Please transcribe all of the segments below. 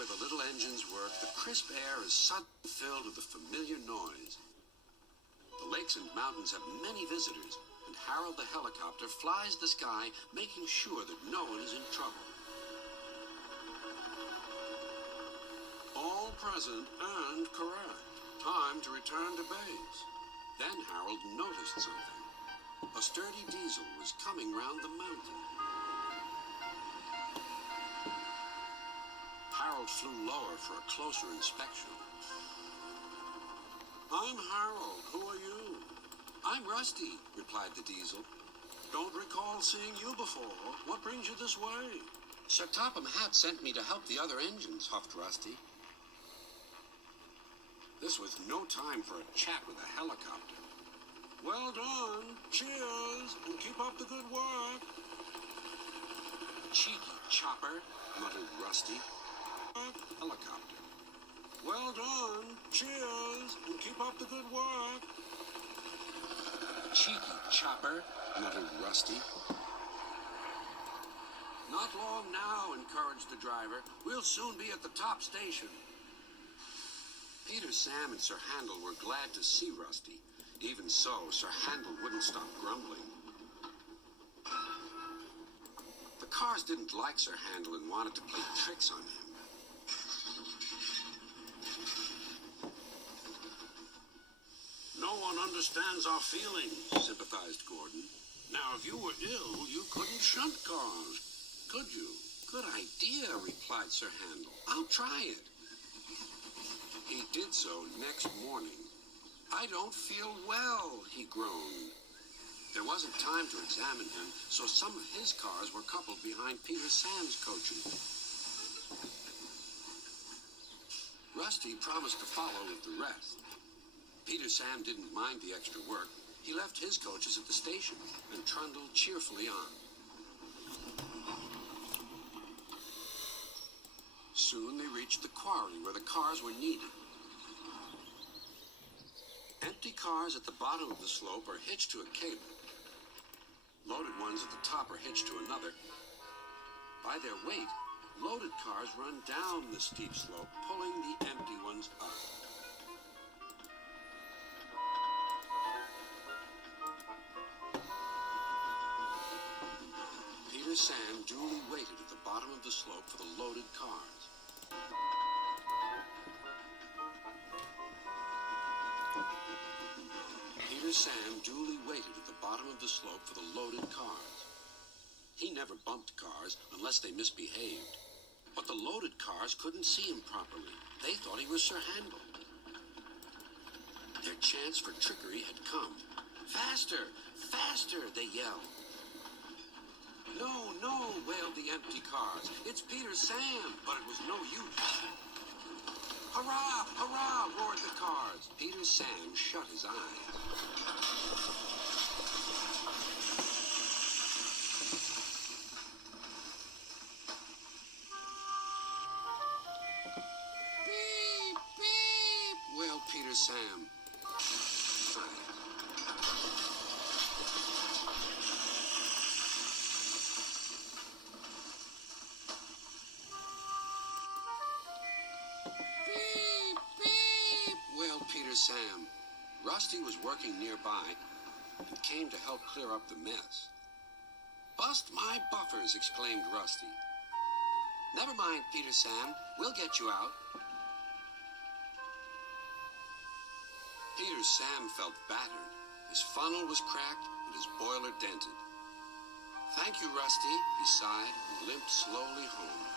where the little engines work, the crisp air is suddenly filled with a familiar noise. The lakes and mountains have many visitors, and Harold the helicopter flies the sky, making sure that no one is in trouble. All present and correct. Time to return to base. Then Harold noticed something. A sturdy diesel was coming round the mountain. Harold flew lower for a closer inspection. I'm Harold. Who are you? I'm Rusty, replied the diesel. Don't recall seeing you before. What brings you this way? Sir Topham Hatt sent me to help the other engines, huffed Rusty. This was no time for a chat with a helicopter. Well done. Cheers, and keep up the good work. Cheeky chopper, muttered Rusty. Helicopter. Well done. Cheers, and keep up the good work. Cheeky chopper, muttered Rusty. Not long now, encouraged the driver. We'll soon be at the top station. Peter, Sam, and Sir Handel were glad to see Rusty. Even so, Sir Handel wouldn't stop grumbling. The cars didn't like Sir Handel and wanted to play tricks on him. No one understands our feelings, sympathized Gordon. Now, if you were ill, you couldn't shunt cars, could you? Good idea, replied Sir Handel. I'll try it. He did so next morning. I don't feel well, he groaned. There wasn't time to examine him, so some of his cars were coupled behind Peter Sam's coaches. Rusty promised to follow with the rest. Peter Sam didn't mind the extra work. He left his coaches at the station and trundled cheerfully on. Soon they reached the quarry where the cars were needed. Empty cars at the bottom of the slope are hitched to a cable. Loaded ones at the top are hitched to another. By their weight, loaded cars run down the steep slope, pulling the empty ones up. Peter Sam duly waited at the bottom of the slope for the loaded cars. Peter Sam duly waited at the bottom of the slope for the loaded cars. He never bumped cars unless they misbehaved. But the loaded cars couldn't see him properly. They thought he was Sir Handel. Their chance for trickery had come. Faster! Faster! They yelled. No, no, wailed the empty cars. It's Peter Sam, but it was no use. Hurrah! Hurrah! Roared the cars. Peter Sam shut his eyes. Beep! Beep! Wailed Peter Sam. Sam. Rusty was working nearby and came to help clear up the mess. Bust my buffers, exclaimed Rusty. Never mind, Peter Sam. We'll get you out. Peter Sam felt battered. His funnel was cracked and his boiler dented. Thank you, Rusty, he sighed and limped slowly home.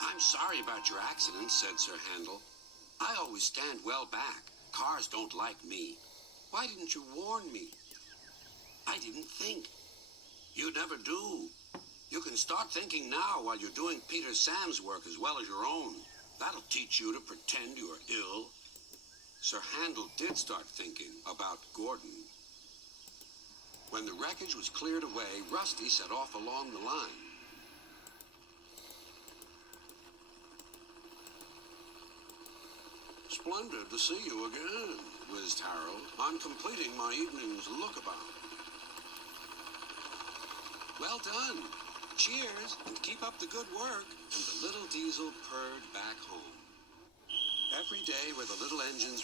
I'm sorry about your accident, said Sir Handel. I always stand well back. Cars don't like me. Why didn't you warn me? I didn't think. You never do. You can start thinking now while you're doing Peter Sam's work as well as your own. That'll teach you to pretend you are ill. Sir Handel did start thinking about Gordon. When the wreckage was cleared away, Rusty set off along the line. Splendid to see you again, whizzed Harold. I'm completing my evening's lookabout. Well done. Cheers, and keep up the good work. And the little diesel purred back home. Every day were the little engines